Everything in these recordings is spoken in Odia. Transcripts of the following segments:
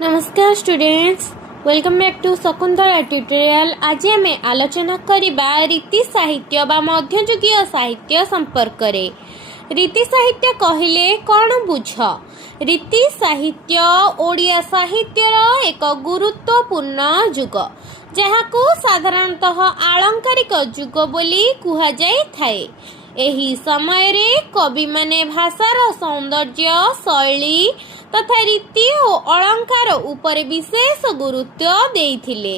नमस्कार students, welcome back to Shakuntala tutorial. आज आम आलोचना करबा रीति साहित्य बा मध्ययुगीय साहित्य संपर्क रे। रीति साहित्य कहले कौन बुझ? रीति साहित्य ओडिया साहित्यर एक गुरुत्वपूर्ण युग, जहाकू साधारणतः आलंकारिक युग बोली कुहा जाई थाए। एही समय रे कवि माने भाषार सौंदर्य शैली तथा रीति और अलंकार उपरे विशेष गुरुत्व देइथिले।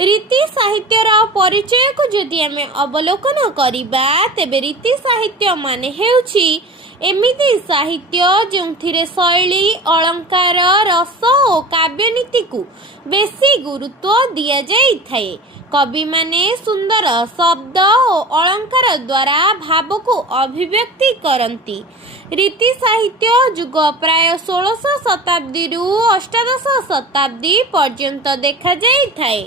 रीति साहित्यर परिचय को जदि आमे अवलोकन करिबा तेबे रीति साहित्य माने हेउछि एमिति साहित्य जोंथिरे शैली अलंकार रस और काव्यनीति को बेसी गुरुत्व दिया जाई थाए। कवि माने सुंदर शब्द और अलंकार द्वारा भाव को अभिव्यक्ति करती। रीति साहित्य युग प्राय 16 शताब्दी रु 18 शताब्दी पर्यंत देखा जाई थाए।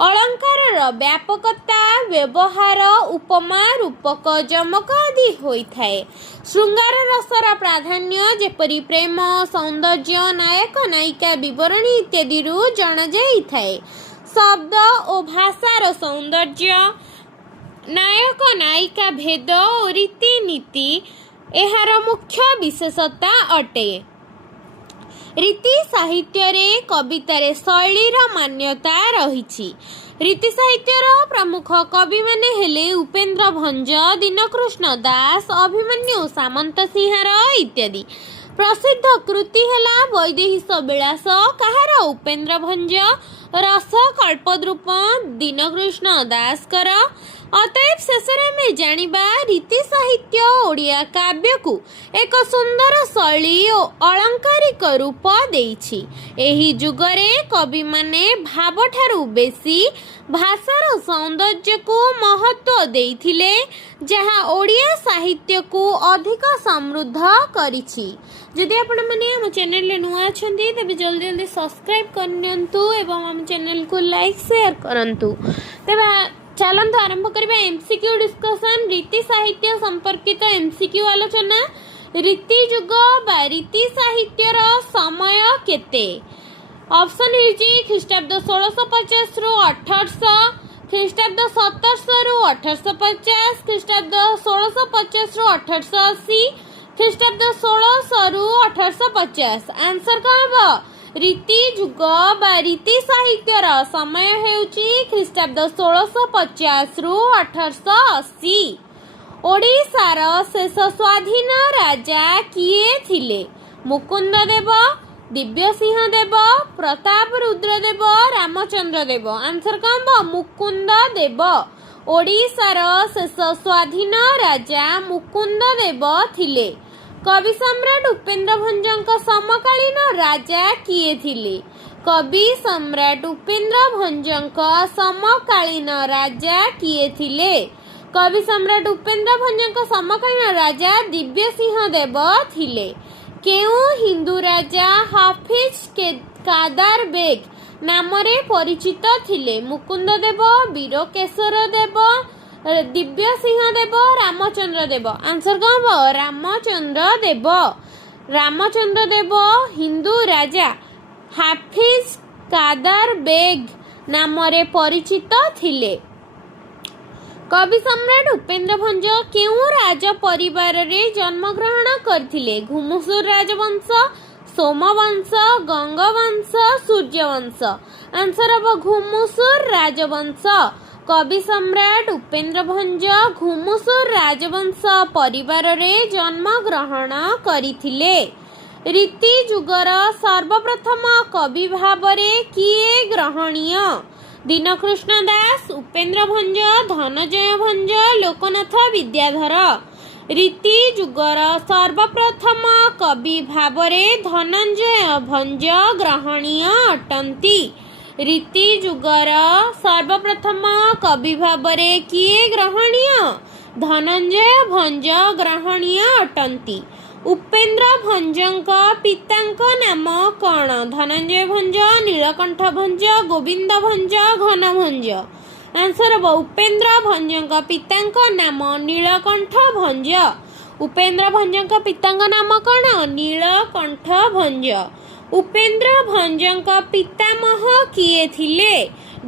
अलंकार व्यापकता व्यवहार उपमा रूपक जमक आदि होई थाए। श्रृंगार रसर प्राधान्य जेपरी प्रेम सौंदर्य नायक नायिका विवरणी इत्यादि रु जणा जाई थाए। शब्द और भाषार सौंदर्य नायक नायिका भेद और रीतिनीति एहार मुख्य विशेषता अटे। रीति साहित्य रे कवितारे शैलीर मान्यता रहिछि। रीति साहित्यर प्रमुख कवि माने हेले उपेन्द्र भंज, दीनकृष्ण दास, अभिमन्यु सामंत सिंहार इत्यादि। प्रसिद्ध कृति हेला वैदेहिश विलास कहार उपेन्द्र भंज, रस कल्पद्रुप दीनकृष्ण दासकर। अतएव शेषरे में जानिबा रीति साहित्य ओडिया काव्य को एक सुंदर शैली और अलंकारिक रूप देइछि। एही जुगरे कवि माने भाव ठारू बेसी भाषार सौंदर्य को महत्व देइथिले, जहाँ ओडिया साहित्य को अधिक समृद्ध करिछि। जदि आपण माने हम चैनल ले नुआ अछंती तबे जल्दी जल्दी सब्सक्राइब करनियंतु एवं हम चैनल को लाइक शेयर करंतु। तबे चलंतु आरंभ करिबा एमसीक्यू डिस्कशन। रीति साहित्य संपर्कित एमसीक्यू आलोचना। रीति युग बा रीति साहित्यर समय केते? ऑप्शन हेउची ख्रीष्टाब्द 1650 रु 1800, ख्रीष्टाब्द 1700 रु 1850, ख्रीष्टाब्द 1650 रु 1880, ख्रीष्टाब्द 1600 रु 1850। आंसर का हबो? रीति युग बा रीति साहित्यर समय हेउची ख्रीष्टाब्द 1650 रु 1880। ओडिशार शेष स्वाधीन राजा किए थिले? मुकुंद देव, दिव्य सिंह देव, प्रताप रुद्र देव, रामचंद्र देव। आंसर का मुकुंद देव। ओडिशार शेष स्वाधीन राजा मुकुंद देव थिले। कवि सम्राट उपेन्द्र भंजଙ୍କ समकालीन राजा किए थिले? कवि सम्राट उपेन्द्र भंजଙ୍କ समकालीन राजा किए थिले? कवि सम्राट उपेन्द्र भंजଙ୍କ समकालीन राजा दिव्य सिंह देव थिले। केउ हिंदू राजा हाफिज कादार बेग नामरे परिचित थिले? मुकुंद देव, वीरकेशर देव, दिव्य सिंह देव, रामचंद्र देव। आंसर कौन हो? रामचंद्र देव। रामचंद्र देव हिंदू राजा हाफिज कादार बेग नामरे परिचित थिले। कवि सम्राट उपेन्द्र भंज केउ राज परिवार रे जन्म ग्रहण करथिले? घुमुसुर राजवंश, सोमवंश, गंगवंश, सूर्यवंश। आंसर अब घुमुसुर राजवंश। कवि सम्राट उपेन्द्र भंज घुमुसुर राजवंश परिवार रे जन्म ग्रहण करिथिले। रीति युगर सर्वप्रथम कवि भावरे किए ग्रहणीय? दीनकृष्ण दास, उपेन्द्र भंज, धनंजय भंज, लोकनाथ विद्याधर। रीति युगर सर्वप्रथम कवि भावरे धनंजय भंज ग्रहणीय अटंती। रीति युगर सर्वप्रथम कवि भावरे किए ग्रहणीय? धनंजय भंज ग्रहणीय अटंती। उपेन्द्र भंजଙ୍କ पिताଙ୍କ नाम कौन? धनंजय भंज, नीलकंठ भंज, गोविंद भंज, घन भंज। आंसर अब उपेन्द्र भंजଙ୍କ पिताଙ୍କ नाम नीलकंठ भंज। उपेन्द्र भंजଙ୍କ पिताଙ୍କ नाम कौन? नीलकंठ भंज। ଉପେନ୍ଦ୍ର ଭଞ୍ଜଙ୍କ ପିତାମହ କିଏ ଥିଲେ?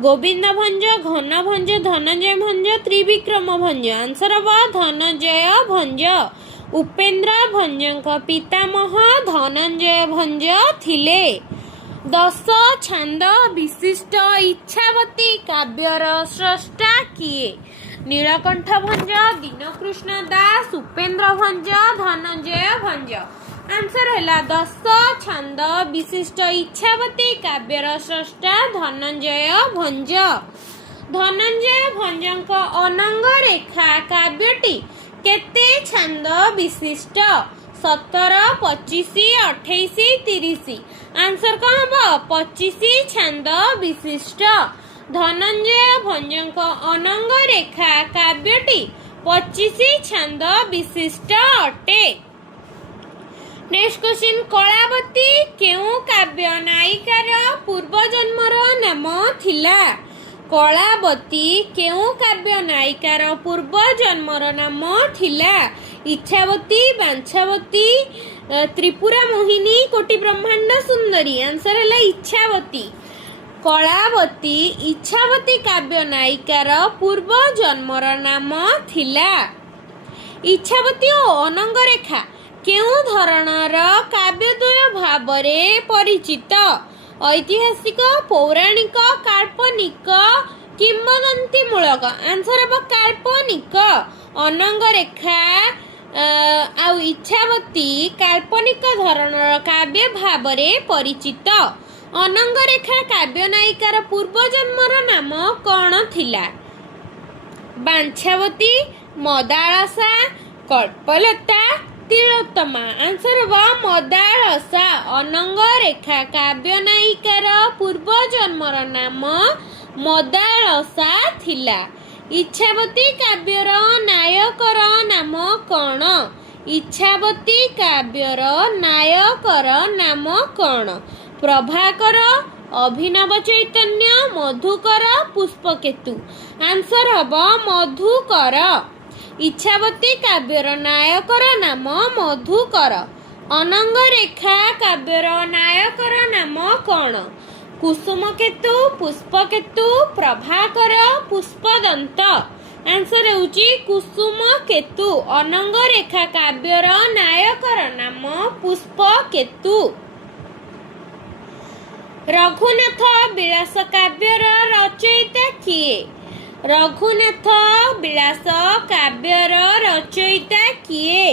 ଗୋବିନ୍ଦ ଭଞ୍ଜ, ଘନ ଭଞ୍ଜ, ଧନଞ୍ଜୟ ଭଞ୍ଜ, ତ୍ରିବିକ୍ରମ ଭଞ୍ଜ। ଆନ୍ସର ହେବ ଧନଞ୍ଜୟ ଭଞ୍ଜ। ଉପେନ୍ଦ୍ର ଭଞ୍ଜଙ୍କ ପିତାମହ ଧନଞ୍ଜୟ ଭଞ୍ଜ ଥିଲେ। 10 ଛାନ୍ଦ ବିଶିଷ୍ଟ ଇଚ୍ଛାବତୀ କାବ୍ୟର ସ୍ରଷ୍ଟା କିଏ? ନୀଳକଣ୍ଠ ଭଞ୍ଜ, ଦୀନକୃଷ୍ଣ ଦାସ, ଉପେନ୍ଦ୍ର ଭଞ୍ଜ, ଧନଞ୍ଜୟ ଭଞ୍ଜ। ଆନ୍ସର ହେଲା 10 ଛାନ୍ଦ ବିଶିଷ୍ଟ ଇଚ୍ଛାବତୀ କାବ୍ୟର ସ୍ରଷ୍ଟା ଧନଞ୍ଜୟ ଭଞ୍ଜ। ଧନଞ୍ଜୟ ଭଞ୍ଜଙ୍କ ଅନଙ୍ଗ ରେଖା କାବ୍ୟଟି କେତେ ଛାନ୍ଦ ବିଶିଷ୍ଟ? 17, 25, 28, 30। ଆନ୍ସର କ'ଣ ହେବ? 25 ଛାନ୍ଦ ବିଶିଷ୍ଟ। ଧନଞ୍ଜୟ ଭଞ୍ଜଙ୍କ ଅନଙ୍ଗ ରେଖା କାବ୍ୟଟି 25 ଛାନ୍ଦ ବିଶିଷ୍ଟ ଅଟେ। ନେକ୍ସଟ କ୍ୱେଶ୍ଚିନ୍, କଳାବତୀ କେଉଁ କାବ୍ୟ ନାୟିକାର ପୂର୍ବଜନ୍ମର ନାମ ଥିଲା? କଳାବତୀ କେଉଁ କାବ୍ୟ ନାୟିକାର ପୂର୍ବଜନ୍ମର ନାମ ଥିଲା? ଇଚ୍ଛାବତୀ, ବାଞ୍ଛାବତୀ, ତ୍ରିପୁରା ମୋହିନୀ, କୋଟି ବ୍ରହ୍ମାଣ୍ଡ ସୁନ୍ଦରୀ। ଆନ୍ସର ହେଲା ଇଚ୍ଛାବତୀ। କଳାବତୀ ଇଚ୍ଛାବତୀ କାବ୍ୟ ନାୟିକାର ପୂର୍ବଜନ୍ମର ନାମ ଥିଲା। ଇଚ୍ଛାବତୀ ଓ ଅନଙ୍ଗ ରେଖା କେଉଁ ଧରଣର କାବ୍ୟଦ୍ୱୟ ଭାବରେ ପରିଚିତ? ଐତିହାସିକ, ପୌରାଣିକ, କାଳ୍ପନିକ, କିମ୍ବଦନ୍ତୀମୂଳକ। ଆନ୍ସର ହେବ କାଳ୍ପନିକ। ଅନଙ୍ଗ ରେଖା ଆଉ ଇଚ୍ଛାବତୀ କାଳ୍ପନିକ ଧରଣର କାବ୍ୟ ଭାବରେ ପରିଚିତ। ଅନଙ୍ଗ ରେଖା କାବ୍ୟ ନାୟିକାର ପୂର୍ବଜନ୍ମର ନାମ କ'ଣ ଥିଲା? ବାଞ୍ଛାବତୀ, ମଦାଳସା, କଳ୍ପଲତା, ତିଳୋତ୍ତମା। ଆନ୍ସର ହେବ ମଦାଳସା। ଅନଙ୍ଗ ରେଖା କାବ୍ୟ ନାୟିକାର ପୂର୍ବଜନ୍ମର ନାମ ମଦାଳସା ଥିଲା। ଇଚ୍ଛାବତୀ କାବ୍ୟର ନାୟକର ନାମ କ'ଣ? ଇଚ୍ଛାବତୀ କାବ୍ୟର ନାୟକର ନାମ କ'ଣ? ପ୍ରଭାକର, ଅଭିନବ ଚୈତନ୍ୟ, ମଧୁକର, ପୁଷ୍ପକେତୁ। ଆନ୍ସର ହେବ ମଧୁକର। ଇଚ୍ଛାବତୀ କାବ୍ୟର ନାୟକର ନାମ ମଧୁକର। ଅନଙ୍ଗ ରେଖା କାବ୍ୟର ନାୟକର ନାମ କ'ଣ? କୁସୁମକେତୁ, ପୁଷ୍ପକେତୁ, ପ୍ରଭାକର, ପୁଷ୍ପଦନ୍ତ। ଆନ୍ସର ହେଉଛି କୁସୁମକେତୁ। ଅନଙ୍ଗ ରେଖା କାବ୍ୟର ନାୟକର ନାମ ପୁଷ୍ପକେତୁ। ରଘୁନାଥ ବିଳାସ କାବ୍ୟର ରଚୟିତା କିଏ? ରଘୁନାଥ ବିଳାସ କାବ୍ୟର ରଚୟିତା କିଏ?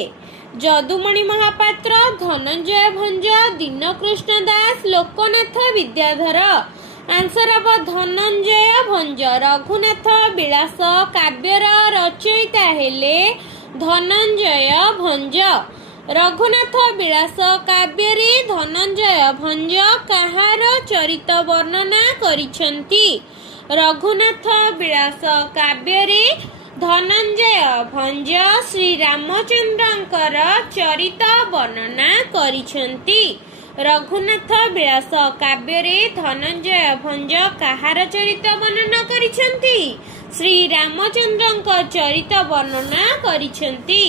ଯଦୁମଣି ମହାପାତ୍ର, ଧନଞ୍ଜୟ ଭଞ୍ଜ, ଦୀନକୃଷ୍ଣ ଦାସ, ଲୋକନାଥ ବିଦ୍ୟାଧର। ଆନ୍ସର ହେବ ଧନଞ୍ଜୟ ଭଞ୍ଜ। ରଘୁନାଥ ବିଳାସ କାବ୍ୟର ରଚୟିତା ହେଲେ ଧନଞ୍ଜୟ ଭଞ୍ଜ। ରଘୁନାଥ ବିଳାସ କାବ୍ୟରେ ଧନଞ୍ଜୟ ଭଞ୍ଜ କାହାର ଚରିତ ବର୍ଣ୍ଣନା କରିଛନ୍ତି? ରଘୁନାଥ ବିଳାସ କାବ୍ୟରେ ଧନଞ୍ଜୟ ଭଞ୍ଜ ଶ୍ରୀରାମଚନ୍ଦ୍ରଙ୍କର ଚରିତ ବର୍ଣ୍ଣନା କରିଛନ୍ତି। ରଘୁନାଥ ବିଳାସ କାବ୍ୟରେ ଧନଞ୍ଜୟ ଭଞ୍ଜ କାହାର ଚରିତ ବର୍ଣ୍ଣନା କରିଛନ୍ତି? ଶ୍ରୀରାମଚନ୍ଦ୍ରଙ୍କ ଚରିତ ବର୍ଣ୍ଣନା କରିଛନ୍ତି।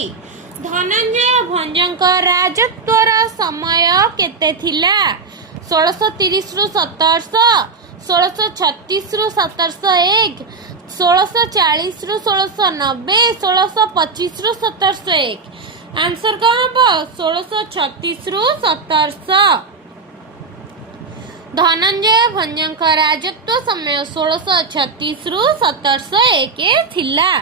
ଧନଞ୍ଜୟ ଭଞ୍ଜଙ୍କ ରାଜତ୍ୱର ସମୟ କେତେ ଥିଲା? 1630 1700, 1636 1701, 1640 1690, 1625 1701। आंसर कौन हम 1636 1700। धनंजय भंजक राजत्व समय 1636 1701 थिला।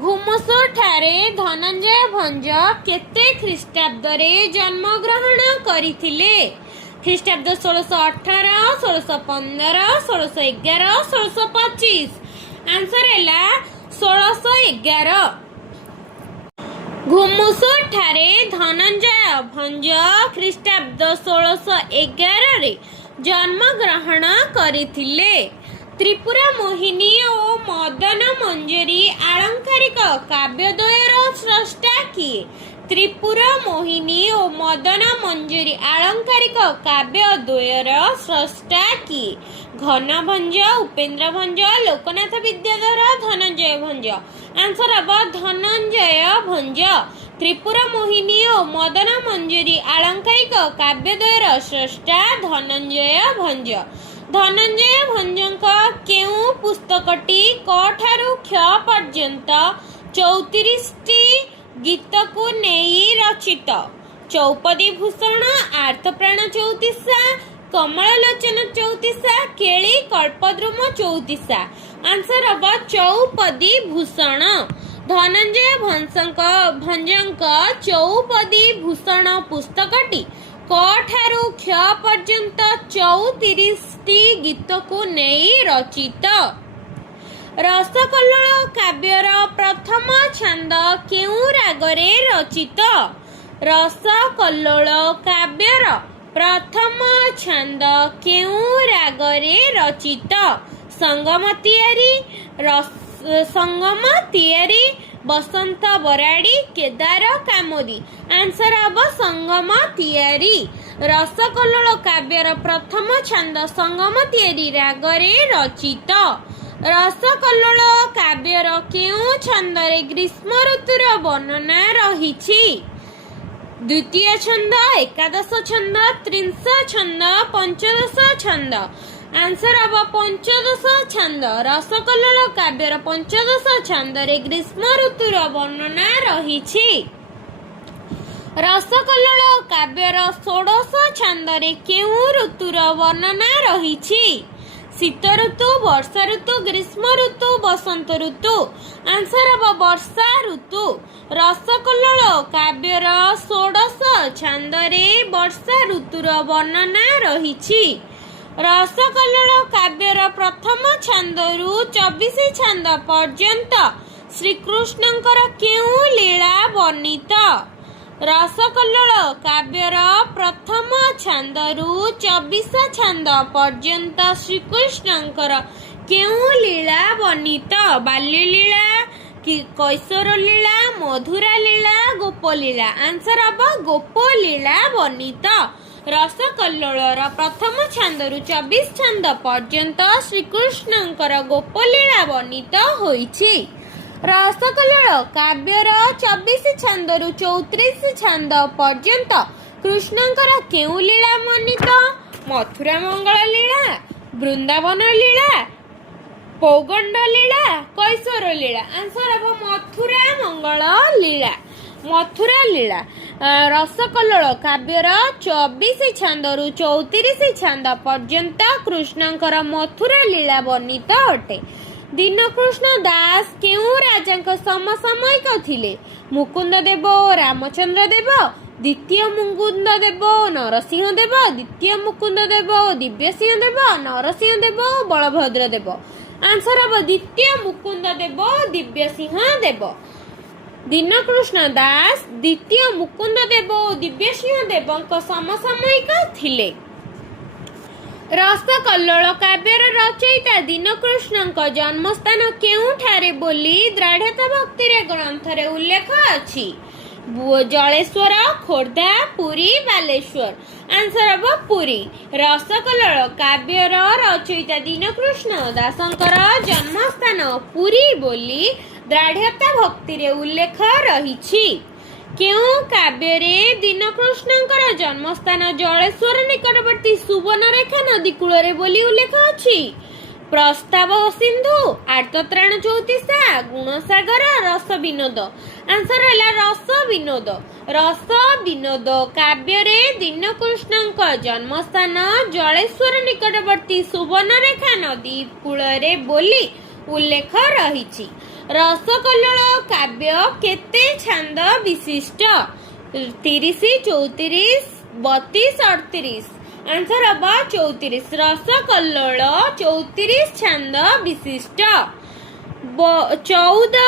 घुमसो ठारे धनंजय भंज केते ख्रीष्टाब्द रे जन्म ग्रहण करिथिले? ख्रीष्टाब्द 1618 1615 1611 1625। आंसर है 1611। घुमुसो ठारे धनंजय भंज ख्रीष्टाब्द 1611 रे जन्म ग्रहण करिथिले। त्रिपुरा मोहिनी और मदन मंजरी आलंकारिक काव्यद्वयर स्रष्टा किए? त्रिपुरा मोहिनी और मदन मंजरी आलंकारिक काव्यद्वयर स्रष्टा किए? घन भंज, उपेन्द्र भंज, लोकनाथ विद्याधर, धनंजय भंज। आंसर अब धनंजय भंज। ତ୍ରିପୁରା ମୋହିନୀ ଓ ମଦନ ମଞ୍ଜୁରୀ ଆଳଙ୍କାରିକ କାବ୍ୟଦ୍ୱୟର ସ୍ରଷ୍ଟା ଧନଞ୍ଜୟ ଭଞ୍ଜ। ଧନଞ୍ଜୟ ଭଞ୍ଜଙ୍କ କେଉଁ ପୁସ୍ତକଟି କ ଠାରୁ କ୍ଷ ପର୍ଯ୍ୟନ୍ତ 34ଟି ଗୀତକୁ ନେଇ ରଚିତ? ଚୌପଦୀ ଭୂଷଣ, ଆର୍ତ୍ତପ୍ରାଣ ଚଉତିଶା, କମଳଲୋଚନ ଚଉତିଶା, କେଳି କଳ୍ପଦ୍ରୁମ ଚଉତିଶା। ଆନ୍ସର ହେବ ଚୌପଦୀ ଭୂଷଣ। ଧନଞ୍ଜୟ ଭଞ୍ଜଙ୍କ ଚୌପଦୀ ଭୂଷଣ ପୁସ୍ତକଟି କ ଠାରୁ କ୍ଷ ପର୍ଯ୍ୟନ୍ତ 34ଟି ଗୀତକୁ ନେଇ ରଚିତ। ରସକଲ୍ଲୋଳ କାବ୍ୟର ପ୍ରଥମ ଛାନ୍ଦ କେଉଁ ରାଗରେ ରଚିତ? ରସକଲ୍ଲୋଳ କାବ୍ୟର ପ୍ରଥମ ଛାନ୍ଦ କେଉଁ ରାଗରେ ରଚିତ? ସଙ୍ଗମ ତିଆରି, ବସନ୍ତ ବରାଡ଼ି, କେଦାର କାମୋଦି। ଆନ୍ସର ହେବ ସଙ୍ଗମ ତିଆରି। ରସକଲ୍ଲୋଳ କାବ୍ୟର ପ୍ରଥମ ଛାନ୍ଦ ସଙ୍ଗମ ତିଆରି ରାଗରେ ରଚିତ। ରସକଲ୍ଲୋଳ କାବ୍ୟର କେଉଁ ଛନ୍ଦରେ ଗ୍ରୀଷ୍ମ ଋତୁର ବର୍ଣ୍ଣନା ରହିଛି? ଦ୍ୱିତୀୟ ଛନ୍ଦ, ଏକାଦଶ ଛନ୍ଦ, ତ୍ରିଂଶ ଛନ୍ଦ, ପଞ୍ଚଦଶ ଛନ୍ଦ। ଆନ୍ସର ହେବ ପଞ୍ଚଦଶ ଛନ୍ଦ। ରସକଲ୍ଲୋଳ କାବ୍ୟର ପଞ୍ଚଦଶ ଛନ୍ଦରେ ଗ୍ରୀଷ୍ମ ଋତୁର ବର୍ଣ୍ଣନା ରହିଛି। ରସକଲ୍ଲୋଳ କାବ୍ୟର ଷୋଡ଼ଶ ଛନ୍ଦରେ କେଉଁ ଋତୁର ବର୍ଣ୍ଣନା ରହିଛି? ଶୀତ ଋତୁ, ବର୍ଷା ଋତୁ, ଗ୍ରୀଷ୍ମ ଋତୁ, ବସନ୍ତ ଋତୁ। ଆନ୍ସର ହେବ ବର୍ଷା ଋତୁ। ରସକଲ୍ଲୋଳ କାବ୍ୟର ଷୋଡ଼ଶ ଛନ୍ଦରେ ବର୍ଷା ଋତୁର ବର୍ଣ୍ଣନା ରହିଛି। ରସକଲ୍ଲୋଳ କାବ୍ୟର ପ୍ରଥମ ଛାନ୍ଦରୁ 24 ଛାନ୍ଦ ପର୍ଯ୍ୟନ୍ତ ଶ୍ରୀକୃଷ୍ଣଙ୍କର କେଉଁ ଲୀଳା ବର୍ଣ୍ଣିତ? ରସକଲ୍ଲୋଳ କାବ୍ୟର ପ୍ରଥମ ଛାନ୍ଦରୁ 24 ଛାନ୍ଦ ପର୍ଯ୍ୟନ୍ତ ଶ୍ରୀକୃଷ୍ଣଙ୍କର କେଉଁ ଲୀଳା ବର୍ଣ୍ଣିତ? ବାଲ୍ୟଲୀଳା, କୈଶୋର ଲୀଳା, ମଧୁରା ଲୀଳା, ଗୋପଲୀଳା। ଆନ୍ସର ହେବ ଗୋପଲୀଳା ବର୍ଣ୍ଣିତ। ରସକଲ୍ଲୋଳର ପ୍ରଥମ ଛାନ୍ଦରୁ 24 ଛାନ୍ଦ ପର୍ଯ୍ୟନ୍ତ ଶ୍ରୀକୃଷ୍ଣଙ୍କର ଗୋପଲୀଳା ବର୍ଣ୍ଣିତ ହୋଇଛି। ରସକଲ୍ଲୋଳ କାବ୍ୟର 24 ଛାନ୍ଦରୁ 34 ଛାନ୍ଦ ପର୍ଯ୍ୟନ୍ତ କୃଷ୍ଣଙ୍କର କେଉଁ ଲୀଳା ବର୍ଣ୍ଣିତ? ମଥୁରା ମଙ୍ଗଳ ଲୀଳା, ବୃନ୍ଦାବନ ଲୀଳା, ପୌଗଣ୍ଡ ଲୀଳା, କୈଶୋର ଲୀଳା। ଆନ୍ସର ହେବ ମଥୁରା ମଙ୍ଗଳ ଲୀଳା। ମଥୁରା ଲୀଳା। ରସକଲ୍ଲୋଳ କାବ୍ୟର 24 ଛାନ୍ଦରୁ 34 ଛାନ୍ଦ ପର୍ଯ୍ୟନ୍ତ କୃଷ୍ଣଙ୍କର ମଥୁରା ଲୀଳା ବର୍ଣ୍ଣିତ ଅଟେ। ଦୀନକୃଷ୍ଣ ଦାସ କେଉଁ ରାଜାଙ୍କ ସମସାମୟିକ ଥିଲେ? ମୁକୁନ୍ଦ ଦେବ ଓ ରାମଚନ୍ଦ୍ର ଦେବ, ଦ୍ୱିତୀୟ ମୁକୁନ୍ଦ ଦେବ ଓ ନରସିଂହ ଦେବ, ଦ୍ୱିତୀୟ ମୁକୁନ୍ଦ ଦେବ ଓ ଦିବ୍ୟସିଂହ ଦେବ, ନରସିଂହ ଦେବ ଓ ବଳଭଦ୍ର ଦେବ। ଆନ୍ସର ହେବ ଦ୍ୱିତୀୟ ମୁକୁନ୍ଦ ଦେବ ଓ ଦିବ୍ୟସିଂହ ଦେବ। ଦୀନକୃଷ୍ଣ ଦାସ ଦ୍ୱିତୀୟ ମୁକୁନ୍ଦ ଦେବ ଓ ଦିବ୍ୟସିଂହ ଦେବଙ୍କ ସମସାମୟିକ ଥିଲେ। ରସକଲ୍ଲୋଳ କାବ୍ୟର ରଚୟିତା ଦୀନକୃଷ୍ଣଙ୍କ ଜନ୍ମସ୍ଥାନ କେଉଁଠାରେ ବୋଲି ଦୃଢ଼ତା ଭକ୍ତିରେ ଗ୍ରନ୍ଥରେ ଉଲ୍ଲେଖ ଅଛି? ଜଳେଶ୍ୱର, ଖୋର୍ଦ୍ଧା, ପୁରୀ, ବାଲେଶ୍ୱର। ଆନ୍ସର ହେବ ପୁରୀ। ରସକଲ୍ଲୋଳ କାବ୍ୟର ରଚୟିତା ଦୀନକୃଷ୍ଣ ଦାସଙ୍କର ଜନ୍ମସ୍ଥାନ ପୁରୀ ବୋଲି ଦୃଢ଼ତା ଭକ୍ତିରେ ଉଲ୍ଲେଖ ରହିଛି। କେଉଁ କାବ୍ୟରେ ଦୀନକୃଷ୍ଣଙ୍କର ଜନ୍ମସ୍ଥାନ ଜଳେଶ୍ୱର ନିକଟବର୍ତ୍ତୀ ସୁବର୍ଣ୍ଣରେଖା ନଦୀ କୂଳରେ ବୋଲି ଉଲ୍ଲେଖ ଅଛି? ପ୍ରସ୍ତାବ ସିନ୍ଧୁ, ଆର୍ତ୍ତତ୍ରାଣ ଚଉତିଶା, ଗୁଣସାଗର, ରସ ବିନୋଦ। ଆନ୍ସର ହେଲା ରସ ବିନୋଦ। ରସ ବିନୋଦ କାବ୍ୟରେ ଦୀନକୃଷ୍ଣଙ୍କ ଜନ୍ମସ୍ଥାନ ଜଳେଶ୍ୱର ନିକଟବର୍ତ୍ତୀ ସୁବର୍ଣ୍ଣରେଖା ନଦୀ କୂଳରେ ବୋଲି ଉଲ୍ଲେଖ ରହିଛି। ରସକଲ୍ଲୋଳ କାବ୍ୟ କେତେ ଛାନ୍ଦ ବିଶିଷ୍ଟ? 30, 34, 32, 38। ଆନ୍ସର ହେବ 34। ରସକଲ୍ଲୋଳ 34 ଛାନ୍ଦ ବିଶିଷ୍ଟ। 14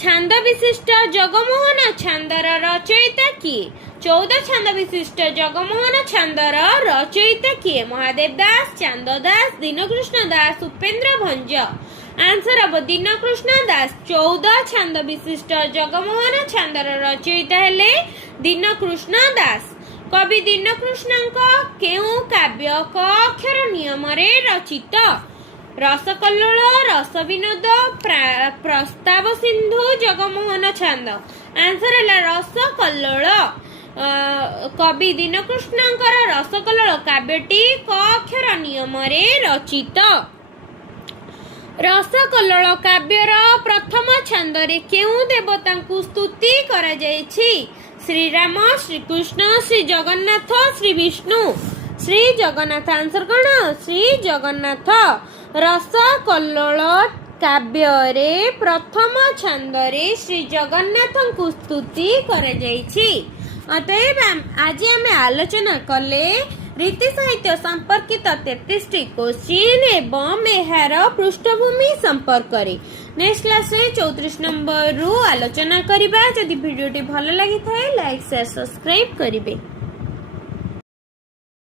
ଛାନ୍ଦ ବିଶିଷ୍ଟ ଜଗମୋହନ ଛାନ୍ଦର ରଚୟିତା କିଏ? 14 ଛାନ୍ଦ ବିଶିଷ୍ଟ ଜଗମୋହନ ଛାନ୍ଦର ରଚୟିତା କିଏ? ମହାଦେବ ଦାସ, ଚାନ୍ଦ ଦାସ, ଦୀନକୃଷ୍ଣ ଦାସ, ଉପେନ୍ଦ୍ର ଭଞ୍ଜ। ଆନ୍ସର ହେବ ଦୀନକୃଷ୍ଣ ଦାସ। 14 ଛାନ୍ଦ ବିଶିଷ୍ଟ ଜଗମୋହନ ଛାନ୍ଦର ରଚୟିତା ହେଲେ ଦୀନକୃଷ୍ଣ ଦାସ। କବି ଦୀନକୃଷ୍ଣଙ୍କ କେଉଁ କାବ୍ୟ କ ଅକ୍ଷର ନିୟମରେ ରଚିତ? ରସକଲ୍ଲୋଳ, ରସ ବିନୋଦ, ପ୍ରସ୍ତାବ ସିନ୍ଧୁ, ଜଗମୋହନ ଛାନ୍ଦ। आंसर है रसकल्लोल। कवि दीनकृष्णकर रसकल्लोल काव्यटी क अक्षर नियम रे रचित। रसकल्लोल काव्यर प्रथम छंद रे केउ देवता को स्तुति करा जायछि? श्री राम, श्री कृष्ण, श्री जगन्नाथ, श्री विष्णु। श्री जगन्नाथ आंसर कौन? श्री जगन्नाथ। रसकल्लोल काव्य रे प्रथम छंद रे श्री जगन्नाथ को स्तुति करा जायछि। अतएव आज आम आलोचना कले रीति साहित्य संपर्कित 33 क्वेश्चन एवं यार पृष्ठभूमि संपर्क रे। नेक्स्ट क्लास रे 34 नंबर रु आलोचना करिबा। जदि वीडियोटी भल लागि थाए लाइक शेयर सब्सक्राइब करिबे।